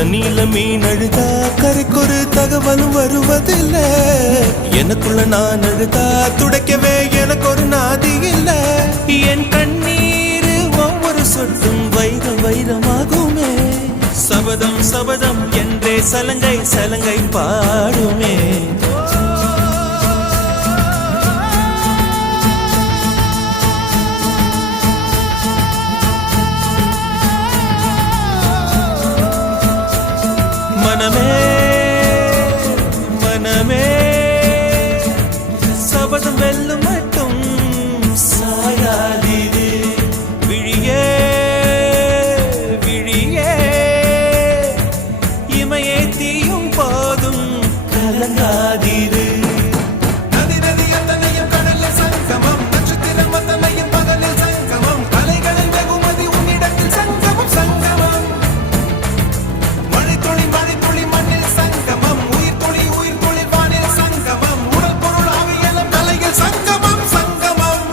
தண்ணியில மீன் அழுதா கரைக்கொரு தகவலும் வருவதில்லை. எனக்குள்ள நான் அழுதா துடைக்கவே எனக்கு ஒரு நாதி இல்லை. என் கண்ணீர் ஒவ்வொரு சொட்டும் வைரம் வைரமாகுமே. சபதம் சபதம் என்றே சலங்கை சலங்கை பாடுமே. மனமே மனமே சபதம் வெல்லும் மட்டும் சாயாதீது. விழியே விழியே இமையே தீயும் போதும் கலங்காதீது. நதி நதி அத்தனையும் கடலில் சங்கமம், நட்சத்திரம் அத்தனையும் பகலில் சங்கமம், அலைகளின் வெகுமதி உன்னிடத்தில் சங்கமம் சங்கமம். மழை துளி மண்ணில் சங்கமம், உயிர் துளி வானில் சங்கமம், உடல் பொருள் ஆவியெல்லாம் தலையில் சங்கமம் சங்கமம்.